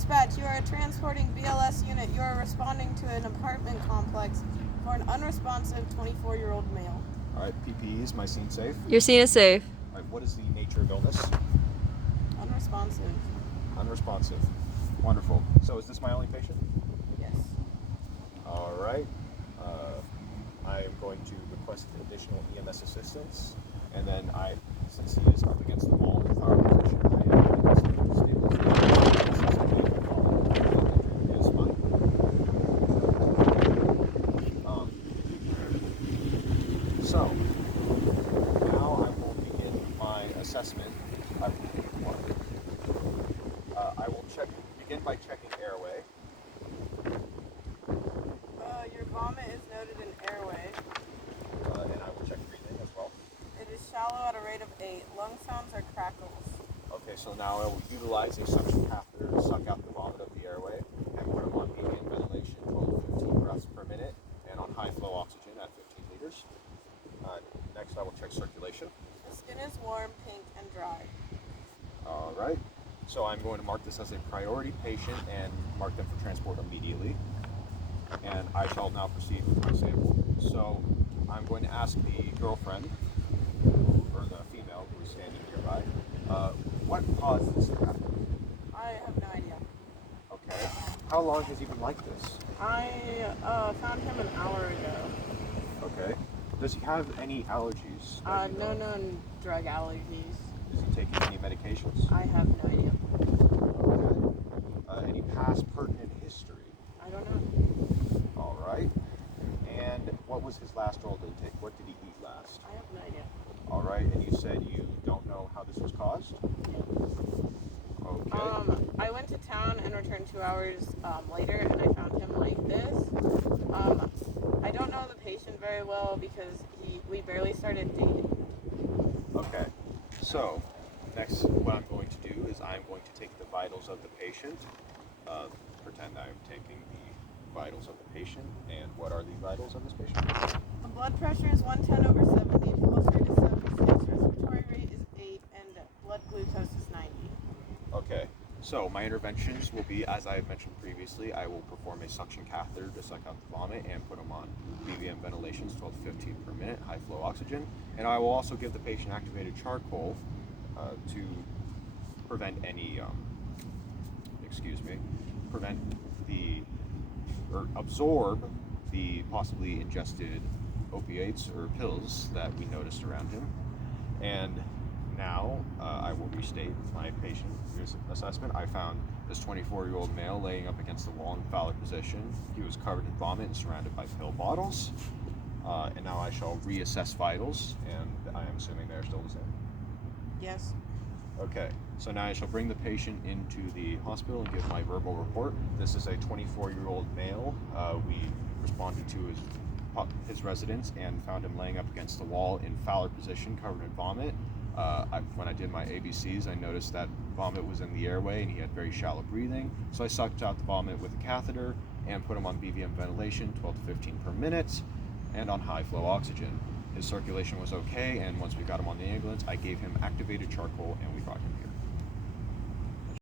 Dispatch, you are a transporting BLS unit. You are responding to an apartment complex for an unresponsive 24-year-old male. All right, PPE, is my scene safe? Your scene is safe. All right, what is the nature of illness? Unresponsive. Unresponsive. Wonderful. So is this my only patient? Yes. All right. I am going to request additional EMS assistance, and then since he is up against the wall in our position, I am going to stabilization. Is fine. So now I will begin my assessment. I will begin by checking airway. Your vomit is noted in airway. And I will check breathing as well. It is shallow at a rate of 8. Lung sounds are crackles. Okay, so now I will utilize a suction catheter to suck out the vomit of the airway and put him on ambient ventilation, 12 to 15 breaths per minute, and on high flow oxygen at 15 liters. Next, I will check circulation. The skin is warm, pink, and dry. All right. So I'm going to mark this as a priority patient and mark them for transport immediately. And I shall now proceed with my sample. So I'm going to ask the girlfriend, or the female who is standing nearby, what caused this to happen? I have no idea. Okay. How long has he been like this? I found him an hour ago. Okay. Does he have any allergies? No known drug allergies. Is he taking any medications? I have no idea. Okay. Any past pertinent history? I don't know. All right. And what was his last oral intake? What did he eat last? I have no idea. All right. And you said you don't know how this was caused? Okay. I went to town and returned 2 hours later, and I found him like this. I don't know the patient very well because we barely started dating. Okay. So, next, what I'm going to do is I'm going to take the vitals of the patient. Pretend I'm taking the vitals of the patient. And what are the vitals of this patient? The blood pressure is 110/70, pulse rate is 76, respiratory rate is 8, and blood glucose is 90. Okay. So my interventions will be, as I have mentioned previously, I will perform a suction catheter to suck out the vomit and put him on BVM ventilations, 12 to 15 per minute, high flow oxygen. And I will also give the patient activated charcoal to prevent any, absorb the possibly ingested opiates or pills that we noticed around him. And now I will restate my patient assessment. I found this 24-year-old male laying up against the wall in phallic position. He was covered in vomit and surrounded by pill bottles. And now I shall reassess vitals, and I am assuming they're still the same. Yes. Okay, so now I shall bring the patient into the hospital and give my verbal report. This is a 24-year-old male. We responded to his residence and found him laying up against the wall in phallic position, covered in vomit. When I did my ABCs, I noticed that vomit was in the airway and he had very shallow breathing. So I sucked out the vomit with a catheter and put him on BVM ventilation, 12 to 15 per minute, and on high flow oxygen. His circulation was okay, and once we got him on the ambulance, I gave him activated charcoal and we brought him here.